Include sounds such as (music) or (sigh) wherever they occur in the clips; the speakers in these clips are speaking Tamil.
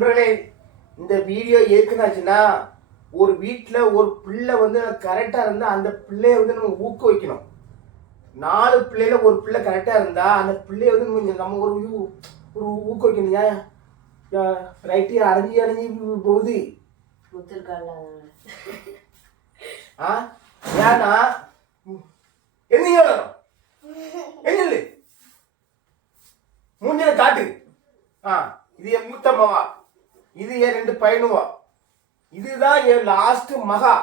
நண்பர்களே இந்த வீடியோ எதுக்குனாச்சுன்னா ஒரு வீட்டில் ஒரு பிள்ளை வந்து கரெக்டாக இருந்தால் அந்த பிள்ளைய வந்து நம்ம ஊக்குவிக்கணும். நாலு பிள்ளையில ஒரு பிள்ளை கரெக்டாக இருந்தா அந்த பிள்ளைய வந்து நம்ம நம்ம ஒரு ஒரு ஊக்குவிக்கணும் ஏன் ரைட்டு அரைஞ்சி அரைஞ்சி போகுது. ஆ? ஏன்னா என்னங்க என்ன மூஞ்சில காட்டு. ஆ இது என் மூத்த மகா. இது என் ரெண்டு பையனுவா? இதுதான் என் லாஸ்ட் மகா.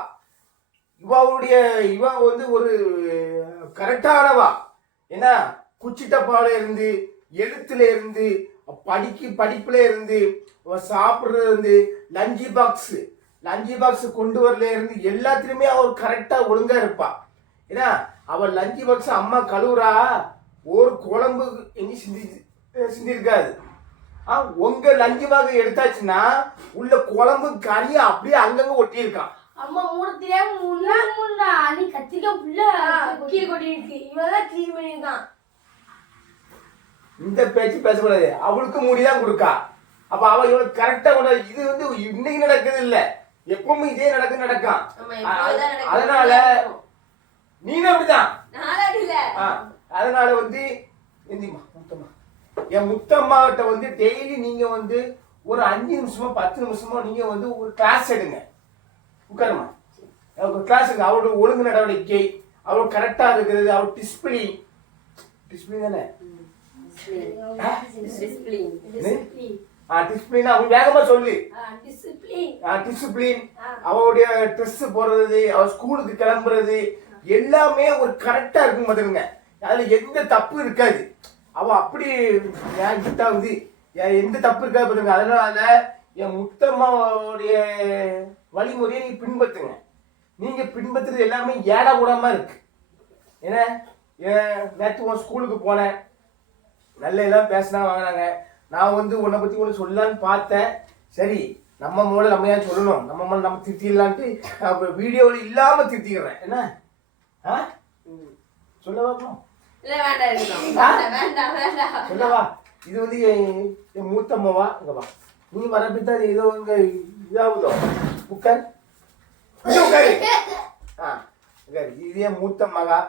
இவாவுடைய இவ வந்து ஒரு கரெக்டானவா? ஏன்னா குச்சிட்டப்பால இருந்து எழுத்துல இருந்து படிக்கு படிப்புல இருந்து சாப்பிட்றது இருந்து லஞ்சி பாக்ஸ் லஞ்சி பாக்ஸ் கொண்டு வரல இருந்து எல்லாத்துலயுமே அவ கரெக்டா ஒழுங்கா இருப்பா. ஏன்னா அவள் லஞ்சி பாக்ஸ் அம்மா கழுவுறா ஒரு குழம்பு எங்கேயும் சிந்தி சிந்திருக்காது. உங்க லஞ்சி பாக்ஸ் எடுத்தாச்சுன்னா உள்ள குழம்பு கறி அப்படியே அங்கங்க ஒட்டி இருக்கான் அம்மா மூணு முன்னா முன்னா நீ கத்திரிக்கா புள்ள கீழே கொட்டி இருக்கு இவன் தான் க்ளீன் பண்ணியிருக்கான் இந்த பேச்சு பேசக்கூடாது. அவளுக்கு முடிதான் கொடுக்கா. அப்ப அவ இவளுக்கு கரெக்டா கொண்டு இது வந்து இன்னைக்கு நடக்குது இல்ல. எப்பவுமே இதே நடக்கு நடக்குது. அதனால நீனும் அப்படிதான் நாளாடி இல்ல ஆ, அதனால வந்து முத்தம்மா என் முத்தம்மா கிட்ட வந்து டெய்லி நீங்க வந்து ஒரு அஞ்சு நிமிஷமோ பத்து நிமிஷமோ நீங்க வந்து ஒரு கிளாஸ் எடுங்க. உட்காருமா கிளாஸ் எடுங்க. அவளோட ஒழுங்கு நடவடிக்கை அவள் கரெக்டா இருக்கிறது அவள் டிஸ்பிளின் டிஸ்பிளின் தானே? டிசிப்ளின் அவன் வேகமா சொல்லு. டிசிப்ளின் அவளுடைய ட்ரெஸ் போடுறது அவ ஸ்கூலுக்கு கிளம்புறது எல்லாமே ஒரு கரெக்டா இருக்கும் பாத்துருங்க அதுல எந்த தப்பு இருக்காது. அவ அப்படி கிட்ட வந்து என் எந்த தப்பு இருக்காது பாத்துருங்க அதனால என் முத்தம்மாவுடைய வழிமுறையை நீங்க பின்பற்றுங்க. நீங்க பின்பற்றுறது எல்லாமே ஏடா கூடமா இருக்கு. ஏன்னா ஏன் நேற்று உன் ஸ்கூலுக்கு போனேன். நல்ல எல்லாம் பேசினா வாங்கினாங்க. நான் வந்து உன்னை பத்தி ஒன்று சொல்லலான்னு பார்த்தேன். சரி நம்ம மூலம் நம்ம ஏன் சொல்லணும்? நம்ம மூலம் நம்ம திருத்திடலான்ட்டு வீடியோவில் இல்லாம திருத்திக்கிறேன் என்ன? ஆ? சொல்லவா அப்புறம்? சொல்லவா? இது வந்து என் மூத்த அம்மாவா? இங்க வா. நீ வரப்பித்தா ஏதோ இங்க இதாகுதோ? உட்கார். உட்காரு. ஆ உட்காரு. இது என் மூத்த மகா.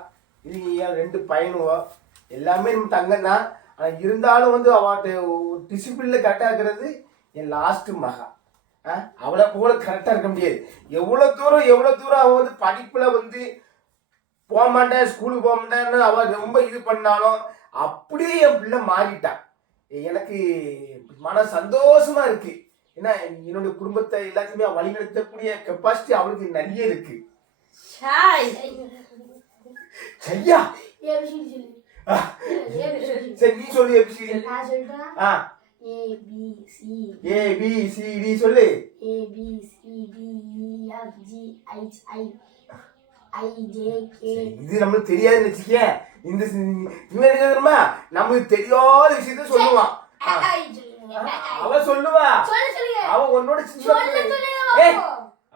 இது என் ரெண்டு பையனுவோ. எல்லாமே நம்ம தங்கம் தான். ஆனா இருந்தாலும் வந்து அவட்ட டிசிப்ளின்ல கரெக்டா இருக்கிறது என் லாஸ்ட் மகா. அவளை போல கரெக்டா இருக்க முடியாது. எவ்வளவு தூரம் எவ்வளவு தூரம் அவ வந்து படிப்புல வந்து போக மாட்டேன் ஸ்கூலுக்கு போக மாட்டேன்னு அவ ரொம்ப இது பண்ணாலும் அப்படியே என் பிள்ளை மாறிட்டான் எனக்கு மன சந்தோஷமா இருக்கு. ஏன்னா என்னுடைய குடும்பத்தை எல்லாத்தையுமே வழிநடத்தக்கூடிய கெப்பாசிட்டி அவளுக்கு நிறைய இருக்கு. சரியா? சரி நீ சொல்லு எப்படி ஆ. B C D. சொல்லு. கே இது நம்மளுக்கு தெரியாதுன்னு வச்சுக்க இந்த இவன் தெரியுமா? நமக்கு தெரியாத விஷயத்த சொல்லுவான். அவ சொல்லுவா. அவ உன்னோட சின்ன பிள்ளை. சொல்லுங்க ஏய்,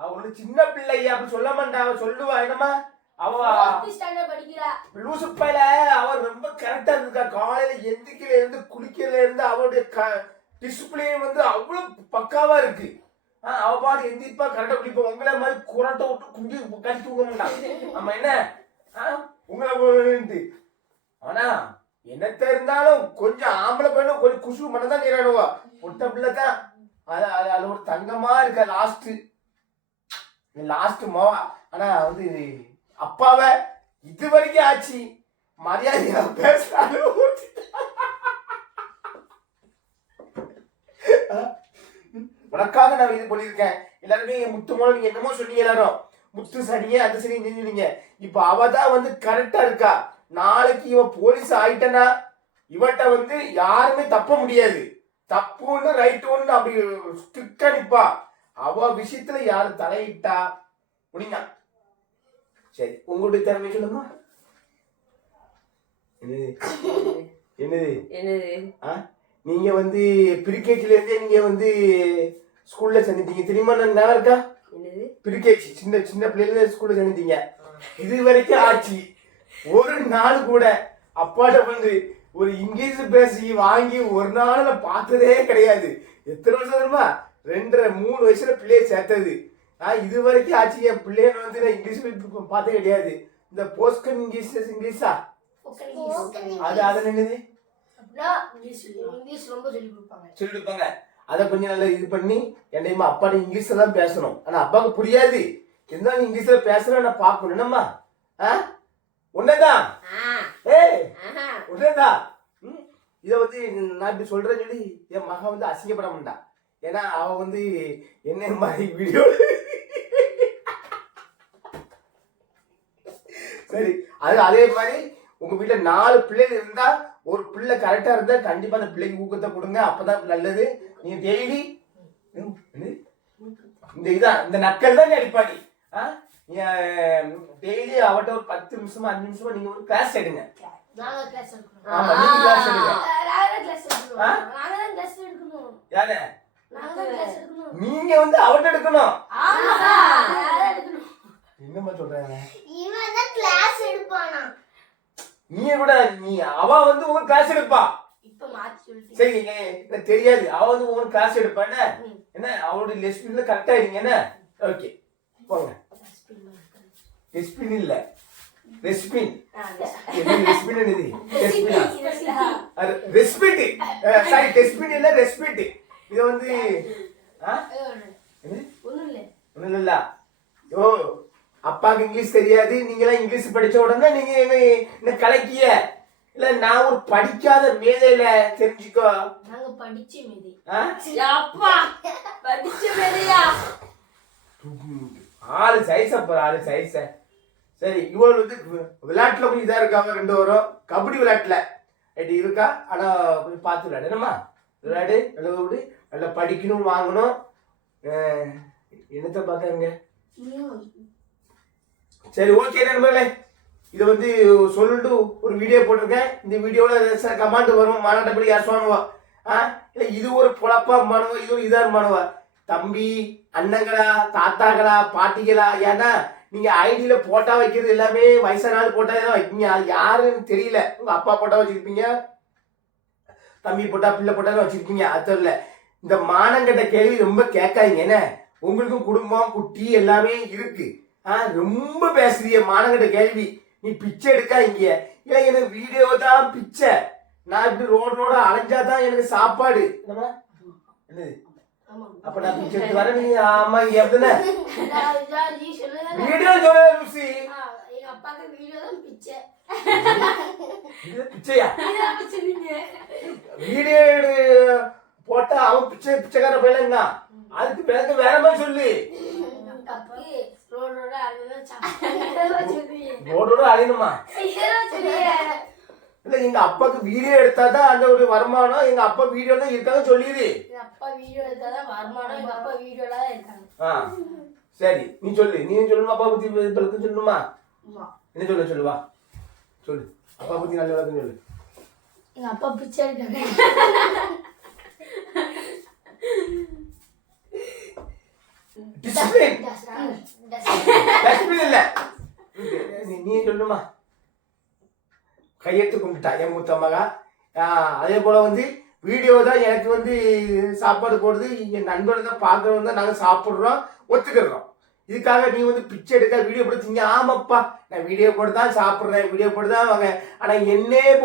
அவ உன்னோட சின்ன பிள்ளையா அப்படி சொல்ல மாட்டா. அவ சொல்லுவா என்னமா அவ ஃபோர்த் ஸ்டாண்டர்ட் படிக்கிறா. லூசு பையில அவ ரொம்ப கரெக்டா இருக்கா காலையில எந்திரிக்கல இருந்து குளிக்கல இருந்து அவளுடைய டிசிப்ளின் வந்து அவ்வளவு பக்காவா இருக்கு. அவ பாடு எந்திரிப்பா கரெக்டா குடிப்பா உங்களை மாதிரி குரட்டை விட்டு குஞ்சு கட்டி தூங்க மாட்டான் ஆமா என்ன? ஆ, உங்களை ஆனா என்னத்த இருந்தாலும் கொஞ்சம் ஆம்பளை பையனும் கொஞ்சம் குசு மட்டும் தான் நீராடுவா ஒட்ட பிள்ளை தான் அது அது அது ஒரு தங்கமா இருக்க லாஸ்ட் லாஸ்ட் மோவா. ஆனா வந்து அப்பாவை இது வரைக்கும் ஆச்சு. மரியாதையா பேசுறாலும் உனக்காக நான் இது பண்ணியிருக்கேன். எல்லாருமே முத்து மூலம் என்னமோ சொன்னீங்க எல்லாரும். முத்து சனியே அந்த சனி செஞ்சுனீங்க இப்ப அவ தான் வந்து கரெக்டா இருக்கா? நாளைக்கு இவ போலீஸ் ஆயிட்டனா இவட்ட வந்து யாருமே தப்ப முடியாது. தப்பு ஒண்ணு ரைட் ஒண்ணு அப்படி ஸ்ட்ரிக்டா நிப்பா. அவ விஷயத்துல யாரு தலையிட்டா? முடிங்க சரி உங்களுடைய திறமை சொல்லுங்க. என்னது? என்னது? என்னது? ஆ? நீங்க வந்து பிரிகேஜில இருந்தே நீங்க வந்து ஸ்கூல்ல சேர்ந்துட்டீங்க. தெரியுமா நான் இருக்கா? என்னது? பிரிகேஜி சின்ன சின்ன பிள்ளைல ஸ்கூல்ல சேர்ந்துட்டீங்க. இது வரைக்கும் ஆச்சு. ஒரு நாள் கூட அப்பாட்ட வந்து ஒரு இங்கிலீஷ் பேசி வாங்கி ஒரு நாள் பார்த்ததே கிடையாது. எத்தனை வருஷம் தெரியுமா? ரெண்டரை மூணு வயசுல பிள்ளைய சேர்த்தது. நான் இது வரைக்கும் ஆச்சு. என் பிள்ளைய வந்து நான் இங்கிலீஷ் பார்த்தே கிடையாது. இந்த போஸ்கன் இங்கிலீஷ் இங்கிலீஷா அது அது என்னது? இங்கிலீஷ் ரொம்ப சொல்லி கொடுப்பாங்க. சொல்லி கொடுப்பாங்க. அதை கொஞ்சம் நல்லா இது பண்ணி என்னையுமா அப்பா நீ இங்கிலீஷ்ல தான் பேசணும். ஆனா அப்பாவுக்கு புரியாது. இருந்தாலும் நீ இங்கிலீஷ்ல பேசுற நான் பார்க்கணும். என்னம்மா? ஆ? உன்னதான்? ஏய். உன்னதான்? ம்? இதை வந்து நான் இப்படி சொல்றேன்னு சொல்லி என் மகன் வந்து அசிங்கப்பட மாட்டான். ஏன்னா அவன் வந்து என்ன மாதிரி வீடியோ சரி அது அதே மாதிரி உங்க வீட்ல நாலு பிள்ளைகள் இருந்தா ஒரு பிள்ளை கரெக்டா இருந்தா கண்டிப்பா அந்த பிள்ளைக்கு ஊக்கத்தை கொடுங்க. அப்பதான் நல்லது. நீங்க டெய்லி இந்த இதான் இந்த நக்கல் தான் நீ அடிப்பா நீ டெய்லி அவட்ட ஒரு பத்து நிமிஷமா அஞ்சு நிமிஷமா நீங்க ஒரு கிளாஸ் எடுங்க. ஆமா நீங்க கிளாஸ் எடுங்க. நாங்க ஆ? யாரு? வந்து அவட்ட எடுக்கணும். என்னம்மா சொல்றாங்க? இவன் தான் கிளாஸ் எடுப்பானா? நீ கூட நீ அவ வந்து உங்க கிளாஸ் எடுப்பா. சரி எனக்கு தெரியாது. அவ வந்து உங்களுக்கு கிளாஸ் எடுப்பா என்ன? அவளுடைய லெஸ்பின்ல கரெக்டா இருங்க என்ன? ஓகே போங்க. லெஸ்பின் இல்ல. ரெஸ்பின் ரெஸ்பின் என்னது? ரெஸ்பினா ரெஸ்பிட் சாரி டெஸ்பின் இல்ல. ரெஸ்பிட் இது வந்து ஆ? என்னது? ஒண்ணும் இல்ல ஒண்ணும் இல்ல ஓ அப்பாவுக்கு இங்கிலீஷ் தெரியாது நீங்களாம் இங்கிலீஷ் படிச்ச உடனே நீங்க என்ன என்ன கலக்கிய? இல்ல நான் ஒரு படிக்காத மேதையில தெரிஞ்சுக்கோ. நாங்க படிச்சு மீதி? அப்பா படிச்ச வேலையா ஆளு சைஸ போற ஆளு சைஸ சரி இவள் வந்து விளையாட்டுல கொஞ்சம் இதா இருக்காங்க ரெண்டு வரும் கபடி விளையாட்டுல. ரைட் இருக்கா? ஆனா கொஞ்சம் பார்த்து விளையாடு. என்னம்மா? விளையாடு நல்லா விடு. நல்லா படிக்கணும் வாங்கணும். என்னத்த பார்க்கறீங்க? சரி ஓகே நண்பர்களே? இதை வந்து சொல்லிட்டு ஒரு வீடியோ போட்டிருக்கேன். இந்த வீடியோவில் சில கமாண்ட் வரும். மாநாட்டப்படி யார் சொல்லுவா? ஆ? இல்லை இது ஒரு பொழப்பா மனுவா இது ஒரு இதாக மனுவா தம்பி அண்ணங்களா தாத்தாக்களா பாட்டிகளா? ஏன்னா நீங்கள் ஐடியில் போட்டா வைக்கிறது எல்லாமே வயசான ஆள் போட்டா தான் வைப்பீங்க. அது யாருன்னு தெரியல. உங்கள் அப்பா போட்டா வச்சுருப்பீங்க. தம்பி போட்டா பிள்ளை போட்டா வச்சுருப்பீங்க அது தெரியல. இந்த மானங்கட்ட கேள்வி ரொம்ப கேட்காதீங்க. என்ன? உங்களுக்கும் குடும்பம் குட்டி எல்லாமே இருக்குது ஆ ரொம்ப பேசுறிய மானங்கட்ட கேள்வி. நீ பிச்சை எடுக்காதீங்க இல்லை எனக்கு வீடியோ தான் பிச்சை. நான் இப்படி ரோடு ரோட அலைஞ்சாதான் எனக்கு சாப்பாடு? என்னது? அப்ப நான் பிச்சை எடுத்து வரேன் நீ ஆமா இங்க சொல்லுதானே வீடியோ சொல்ல அப்பாக்கு வீடியோ தான் பிச்சை. பிச்சையா? வீடியோ போட்டா அவன் பிச்சை பிச்சைக்கார பையனா அதுக்கு பிறகு வேற மாதிரி சொல்லு. ரோடோட (laughs) இதெல்லாம் சொல்லுவீங்க இல்ல எங்க அப்பாக்கு வீடியோ எடுத்தாதான் அந்த ஒரு வருமானம் எங்க அப்பா வீடியோ தான் இருக்காங்க சொல்லிடு. அப்பா வீடியோ எடுத்தாதான் வருமானம் எங்க அப்பா வீடியோல தான் இருக்காங்க. ஆ சரி நீ சொல்லு. நீ சொல்லணுமா? அப்பா பத்தி விளக்கம் சொல்லணுமா? ஆமா என்ன சொல்ல சொல்லுவா சொல்லு. அப்பா பத்தி நல்ல விளக்கம் சொல்லு. எங்க அப்பா பிச்சை எடுக்காங்க (laughs) டிசிப்ளின் டஸ்ட்பின் இல்ல. நீ சொல்லணுமா? கையெழுத்து கும்பிட்டா. என் மூத்த மகா. அதே போல வந்து வீடியோ தான் எனக்கு வந்து சாப்பாடு போடுறது என் நண்பர்கள் தான் பார்க்கறவங்க தான் நாங்கள் சாப்பிட்றோம் ஒத்துக்கிறோம். இதுக்காக நீ வந்து பிச்சை எடுக்க வீடியோ போடுறீங்க ஆமாப்பா. நான் வீடியோ போட்டு தான் சாப்பிட்றேன் வீடியோ போட்டு தான் வாங்க. ஆனால் என்னே